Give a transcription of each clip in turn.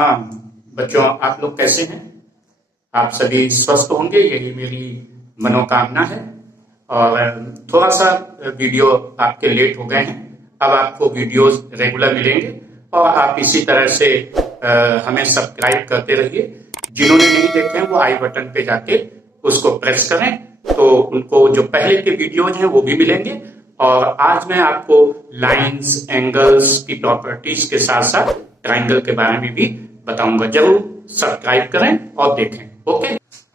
हाँ बच्चों, आप लोग कैसे हैं? आप सभी स्वस्थ होंगे, यही मेरी मनोकामना है। और थोड़ा सा वीडियो आपके लेट हो गए हैं। अब आपको वीडियोस रेगुलर मिलेंगे और आप इसी तरह से हमें सब्सक्राइब करते रहिए। जिन्होंने नहीं देखे हैं वो आई बटन पे जाके उसको प्रेस करें, तो उनको जो पहले के वीडियोज हैं वो भी मिलेंगे। और आज मैं आपको लाइंस, एंगल्स की प्रॉपर्टीज के साथ साथ ट्राइंगल के बारे में भी बताऊंगा। जरूर सब्सक्राइब करें और देखें। ओके।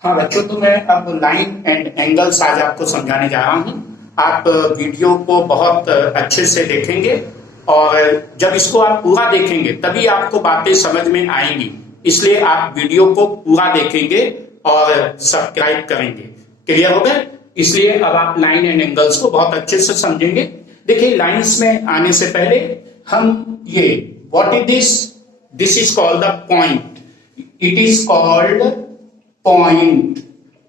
हाँ बच्चों, तो मैं अब लाइन एंड एंगल्स आज आपको समझाने जा रहा हूँ। आप वीडियो को बहुत अच्छे से देखेंगे और जब इसको आप पूरा देखेंगे तभी आपको बातें समझ में आएंगी। इसलिए आप वीडियो को पूरा देखेंगे और सब्सक्राइब करेंगे। क्लियर हो गए? इसलिए अब आप लाइन एंड एंगल्स को बहुत अच्छे से समझेंगे। देखिए, लाइंस में आने से पहले हम ये what is this? This is called the point. It is called point.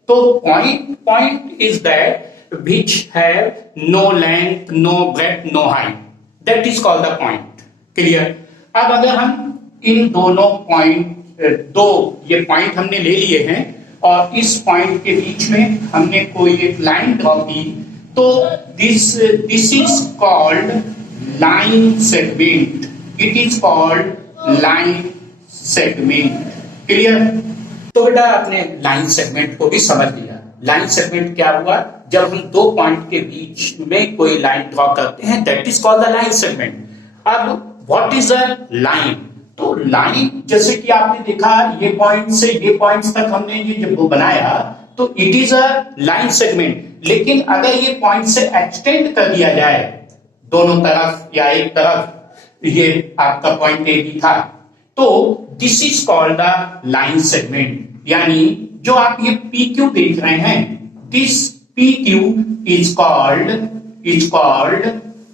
तो point is that which have no length, no breath, no height. That is called the point. Clear? अब अगर हम इन दोनों पॉइंट, दो ये पॉइंट हमने ले लिए हैं और इस पॉइंट के बीच में हमने कोई एक लाइन ड्रॉ की, तो this is called line segment. It is called line segment. Clear? तो बेटा आपने लाइन सेगमेंट को भी समझ लिया। लाइन सेगमेंट क्या हुआ? जब हम दो पॉइंट के बीच में कोई लाइन ड्रॉ करते हैं, that is called the line segment. अब व्हाट इज अ लाइन? तो लाइन, जैसे कि आपने देखा, ये पॉइंट से ये पॉइंट्स तक हमने ये जब बनाया तो it is a line segment. लेकिन अगर ये पॉइंट से एक्सटेंड कर दिया जाए दोनों तरफ या एक तरफ, ये आपका पॉइंट ए बी था, तो this is called the line segment. यानी जो आप ये पी क्यू देख रहे हैं, this P Q is called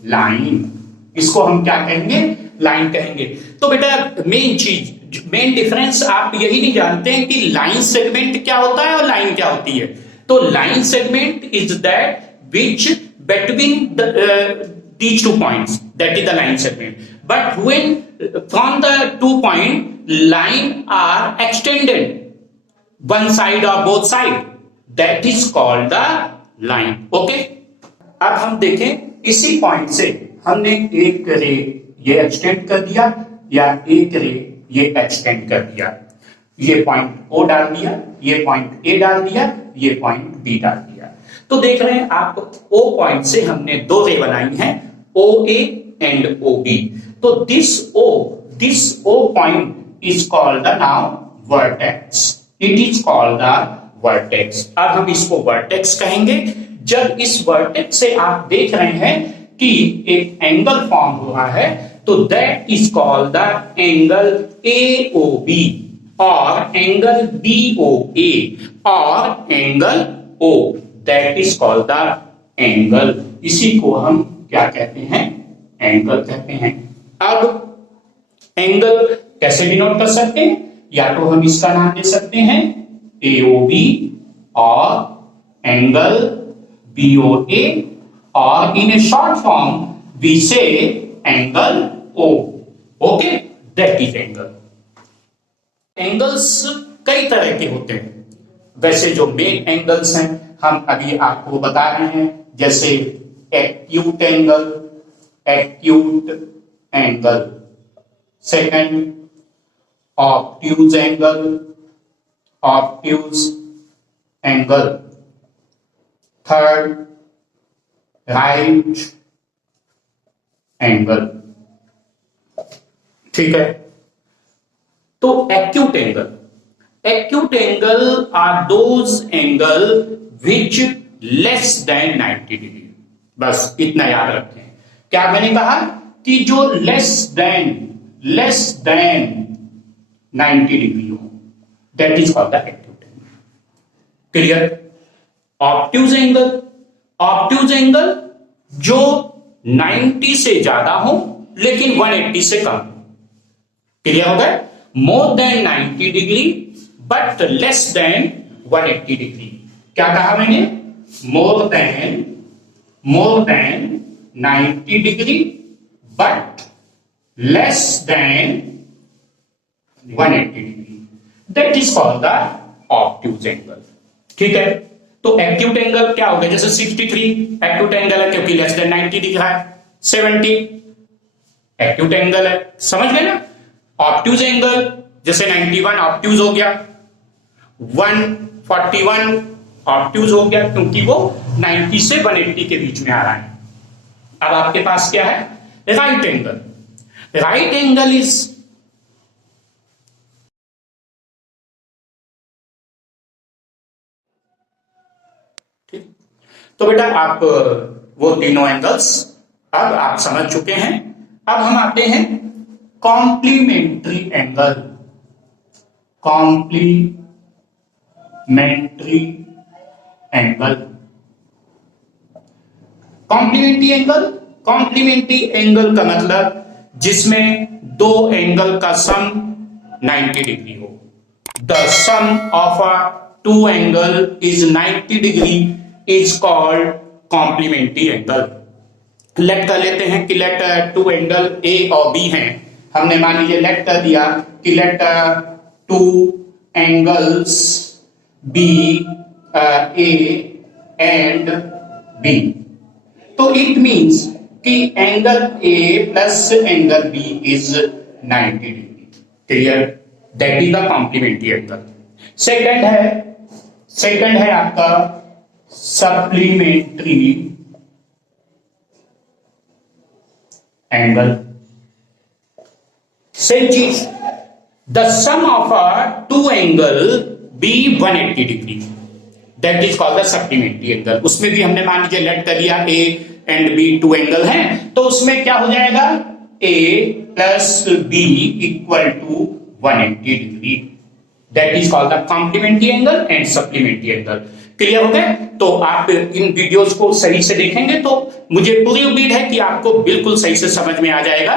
line. इसको हम क्या कहेंगे? लाइन कहेंगे। तो बेटा मेन चीज, मेन डिफरेंस आप यही नहीं जानते हैं कि लाइन सेगमेंट क्या होता है और लाइन क्या होती है। तो line segment is that which between these 2 points, that is the line segment. But when from the 2 point line are extended one side or both side, that is called the line. Okay? अब हम देखें, इसी point से हमने एक रे ये extend कर दिया या एक रे ये एक्सटेंड कर दिया। ये पॉइंट ओ डाल दिया, ये पॉइंट ए डाल दिया, ये पॉइंट बी डाल दिया। तो देख रहे हैं आप, ओ पॉइंट से हमने दो रे बनाई हैं, O A and O B. तो this O point is called the now vertex. It is called the vertex. अब हम इसको वर्टेक्स कहेंगे जब इस वर्टेक्स से आप देख रहे हैं कि एक एंगल फॉर्म हुआ है, तो that is called the angle AOB और एंगल BOA और angle O। That is called the angle. इसी को हम क्या कहते हैं? एंगल कहते हैं। अब एंगल कैसे डिनोट कर सकते हैं? या तो हम इसका नाम दे सकते हैं AOB और एंगल BOA, और इन ए शॉर्ट फॉर्म वी से angle O। Okay, that is angle. Angles कई तरह के होते हैं। वैसे जो मेन एंगल्स हैं हम अभी आपको बता रहे हैं, जैसे acute angle, second obtuse angle, third right angle. ठीक है? तो acute angle are those angle which less than 90 degree. बस इतना याद रखें। क्या मैंने कहा? कि जो लेस देन 90 डिग्री हो, that is called the acute angle. Clear? Obtuse angle जो 90 से ज्यादा हो लेकिन 180 से कम। क्लियर हो गया? More than 90 degree but less than 180 degree. क्या कहा मैंने? More than 90 degree but less than 180 degree, that is called the obtuse angle. ठीक है, तो एक्यूट एंगल क्या हो गया, जैसे 63 एक्यूट एंगल है क्योंकि लेस देन 90 दिख रहा है, 70 एक्यूट एंगल है, समझ गए ना। ऑब्ट्यूज एंगल जैसे 91 ऑब्ट्यूज हो गया, 141 ऑब्ट्यूज हो गया क्योंकि वो 90 से 180 के बीच में आ रहा है। अब आपके पास क्या है, right angle. Right angle is ठीक। तो बेटा आप वो तीनों एंगल्स अब आप समझ चुके हैं। अब हम आते हैं complementary angle. Complementary angle, complementary angle, complementary angle का मतलब जिसमें दो एंगल का सम 90 डिग्री हो। The sum of a two angle is 90 degree is called complementary angle. Let कर लेते हैं कि लेट टू एंगल ए और बी हैं। हमने मान लीजिए लेट कर दिया कि let two angles be A and B. तो इट मीन्स कि angle A plus angle B is 90 degree. Clear, that is the complementary angle. Second है आपका सप्लीमेंट्री एंगल। सेम चीज, the sum of a two angle be 180 degree, that is called the supplementary angle. उसमें भी हमने मान लीजिए let कर दिया A and B two angle हैं, तो उसमें क्या हो जाएगा, ए plus B equal to 180 degree, that is called the complementary angle and supplementary angle. Clear हो गया। तो आप इन वीडियोस को सही से देखेंगे तो मुझे पूरी उम्मीद है कि आपको बिल्कुल सही से समझ में आ जाएगा।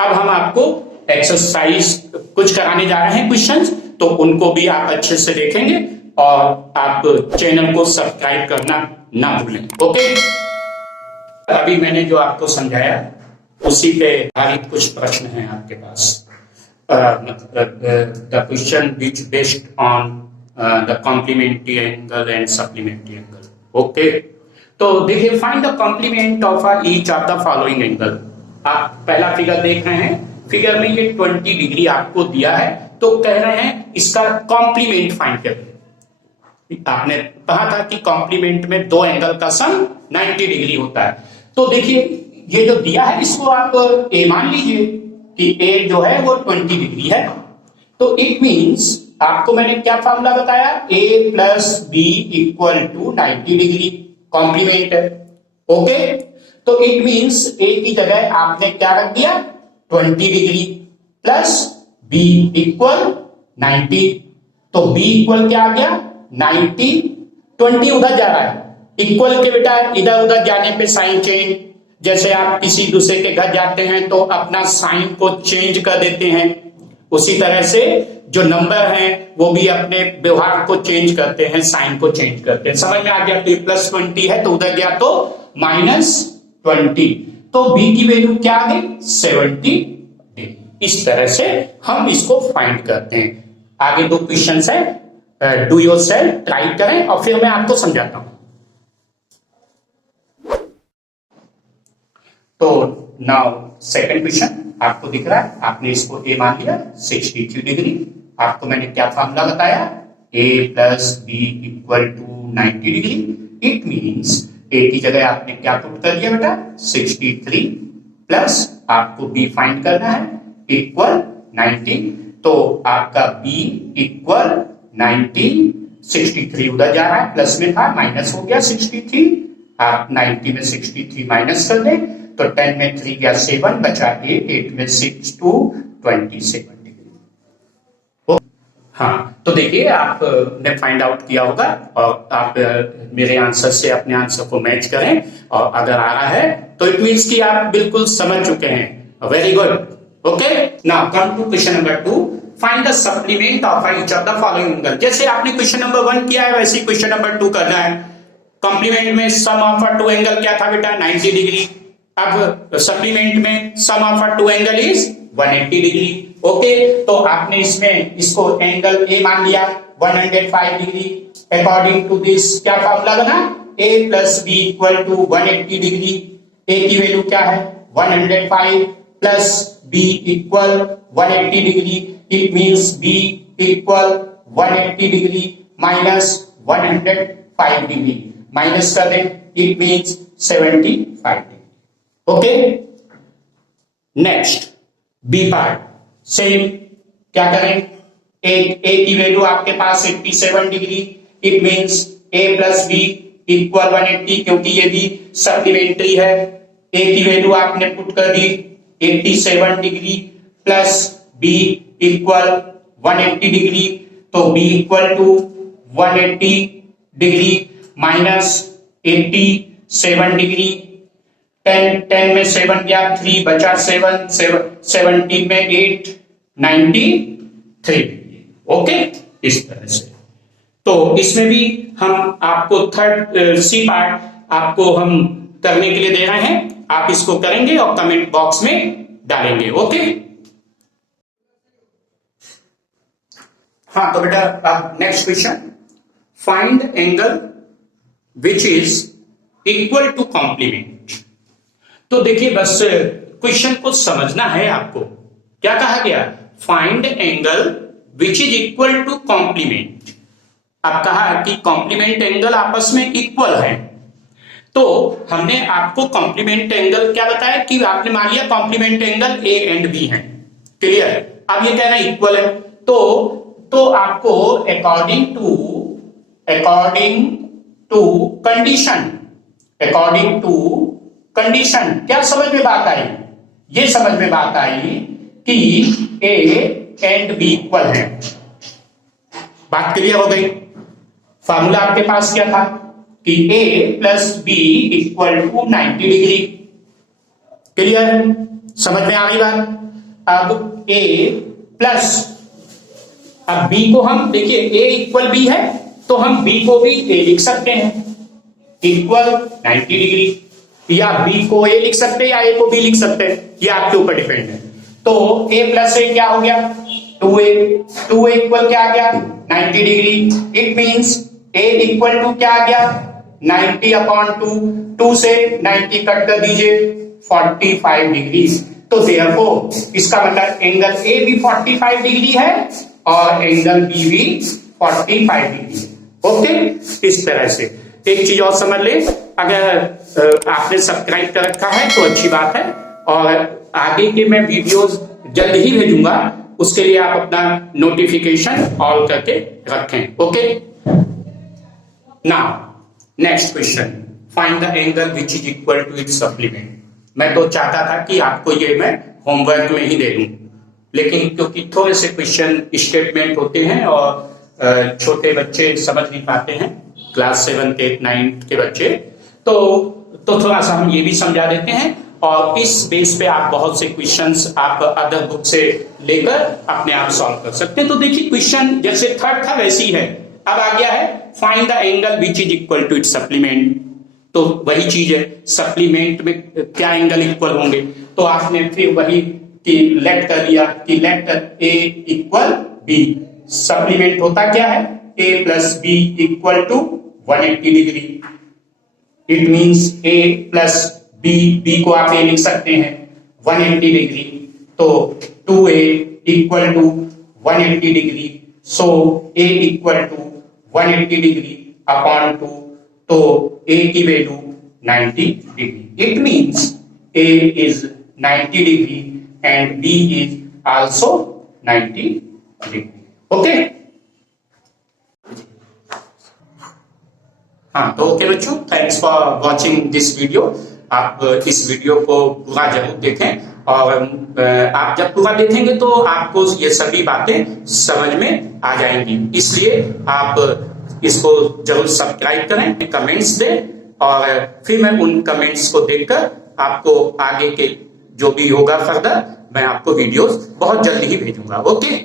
अब हम आपको एक्सरसाइज कुछ कराने जा रहे हैं, क्वेश्चंस, तो उनको भी आप अच्छे से देखेंगे और आप चैनल को सब्सक्राइब करना ना भूलें। ओके, अभी मैंने जो आपको समझाया उसी पे आधारित कुछ प्रश्न हैं आपके पास। The question which based on the complementary angle and supplementary angle. Okay, तो देखिए, find the complement of each of the following angle. आप पहला फिगर देख रहे हैं, फिगर में ये 20 डिग्री आपको दिया है, तो कह रहे हैं इसका कॉम्प्लीमेंट फाइंड करें। आपने कहा था कि कॉम्प्लीमेंट में दो एंगल का सम 90 डिग्री होता है। तो देखिए, ये जो दिया है इसको आप ए मान लीजिए कि ए जो है वो 20 डिग्री है। तो इट मींस आपको मैंने क्या फॉर्मूला बताया, A plus B equal to 90 degree complement है। ओके, तो इट मींस ए की जगह आपने क्या रख दिया, 20 डिग्री प्लस बी इक्वल 90। तो बी इक्वल क्या आ गया, 90, 20 उधर जा रहा है, इक्वल के बेटा इधर उधर जाने पे साइन चेंज, जैसे आप किसी दूसरे के घर जाते हैं तो अपना साइन को चेंज कर देते हैं, उसी तरह से जो नंबर हैं वो भी अपने व्यवहार को चेंज करते हैं, साइन को चेंज करते हैं। समझ में आ गया। तो प्लस 20 है तो उधर गया तो -20, तो बी की वैल्यू क्या आ गई, 70 डिग्री। इस तरह से हम इसको फाइंड करते हैं। आगे दो क्वेश्चन है, डू योरसेल्फ, ट्राई करें और फिर मैं आपको समझाता हूं। तो नाउ सेकंड क्वेश्चन आपको दिख रहा है, आपने इसको ए मान लिया 63 डिग्री। आपको मैंने क्या फॉर्मूला बताया, A plus B equal to 90 degree. It means A की जगह आपने क्या पुट कर दिया बेटा, 63 प्लस आपको बी फाइंड करना है इक्वल 90। तो आपका बी इक्वल 90, 63 उधर जा रहा है, प्लस में था माइनस हो गया 63, आप 90 में 63 माइनस कर दें तो 10 में 3 गया 7, बचा 8 में 6 to 27 डिग्री। हाँ, तो देखिए आपने फाइंड आउट किया होगा और आप मेरे आंसर से अपने आंसर को मैच करें और अगर आ रहा है तो इट मीन्स कि आप बिल्कुल समझ चुके हैं। Very good. Okay, now come to question number 2, find the supplement of each of the following angle. जैसे आपने क्वेश्चन नंबर 1 किया है वैसे ही क्वेश्चन नंबर 2 करना है। कॉम्प्लीमेंट में सम ऑफ टू एंगल क्या था बेटा, 90 डिग्री। अब सप्लीमेंट में sum of two angle is 180 degree. Okay, तो आपने इसमें इसको एंगल ए मान लिया 105 डिग्री। अकॉर्डिंग टू दिस क्या फॉर्मूला बना, a plus B equal to 180 degree. a की वैल्यू क्या है 105 plus b equal 180 degree. It means b equal 180 degree minus 105 degree, minus कर दें, it means 75 degree. Okay, next B part same, क्या करें, ए की वैल्यू आपके पास 87 degree. It means a plus B equal 180, क्योंकि ये भी सप्लीमेंट्री है। a की वैल्यू आपने पुट कर दी 87 degree plus b equal 180 degree, तो b equal to 180 degree minus 87 degree. 10 में 7 गया, 3 बचा 7, 17 में 8, 93 डिग्री। ओके, इस तरह से। तो इसमें भी हम आपको थर्ड सी पार्ट आपको हम करने के लिए दे रहे हैं, आप इसको करेंगे और कमेंट बॉक्स में डालेंगे। ओके, हाँ, तो बेटा अब next question, find angle which is equal to complement. तो देखिए बस क्वेश्चन को समझना है आपको, क्या कहा गया, find angle which is equal to complement. अब कहा कि कॉम्प्लीमेंट एंगल आपस में इक्वल है, तो हमने आपको कॉम्प्लीमेंट एंगल क्या बताया कि आपने मान लिया complement angle A and B है, क्लियर। अब ये कहना इक्वल है, तो आपको अकॉर्डिंग टू कंडीशन क्या समझ में बात आई, ये समझ में बात आई कि ए एंड बी इक्वल है। बात क्लियर हो गई। फार्मूला आपके पास क्या था कि a plus B equal to 90 degree, clear, समझ में आ गई बात। अब a प्लस, अब b को हम देखिए a इक्वल b है, तो हम b को भी a लिख सकते हैं इक्वल 90 डिग्री, या b को a लिख सकते हैं या a को b लिख सकते हैं, ये आपके ऊपर डिपेंड है। तो a प्लस a क्या हो गया 2a इक्वल क्या आ गया 90 degree. It means a equal to क्या आ गया 90 अपॉन 2 से 90 कट कर दीजिए 45 डिग्री। तो देयरफॉर इसका मतलब एंगल a भी 45 डिग्री है और एंगल b भी 45 डिग्री है। ओके, इस तरह से एक चीज और समझ ले, अगर आपने सब्सक्राइब कर रखा है तो अच्छी बात है, और आगे के मैं वीडियोस जल्द ही भेजूंगा, उसके लिए आप अपना नोटिफिकेशन ऑल करके रखें। Okay, now next question, find the angle which is equal to its supplement. मैं तो चाहता था कि आपको ये मैं होमवर्क में ही दे दूं, लेकिन क्योंकि थोड़े से क्वेश्चन स्टेटमेंट होते हैं और छोटे बच्चे समझ नहीं पाते हैं, क्लास 7, 8, 9 के बच्चे, तो थोड़ा सा हम ये भी समझा देते हैं, और इस बेस पे आप बहुत से क्वेश्चंस आप अदर बुक से लेकर अपने आप सॉल्व कर सकते हैं। तो देखिए क्वेश्चन जैसे थर्ड था वैसी ही है, अब आ गया है find the angle which is equal to its supplement. तो वही चीज है, सप्लीमेंट में क्या एंगल इक्वल होंगे, तो आपने फिर वही कि लेट कर दिया कि let A equal B. Supplement होता क्या है, a plus B equal to 180 degree. It means a plus b को आप a लिख सकते हैं 180 डिग्री, तो 2a equal to 180 degree, so a equal to 180 degree upon 2, तो a की value 90 degree. It means a is 90 degree and b is also 90 degree. Okay, हाँ, तो ओके बच्चों, thanks for watching this video. आप इस video को पूरा जरूर देखें, और आप जब पूरा देखेंगे तो आपको ये सभी बातें समझ में आ जाएंगी, इसलिए आप इसको जरूर सब्सक्राइब करें, कमेंट्स दें, और फिर मैं उन कमेंट्स को देखकर आपको आगे के जो भी होगा फर्दर मैं आपको वीडियोस बहुत जल्दी ही भेजूंगा। ओके।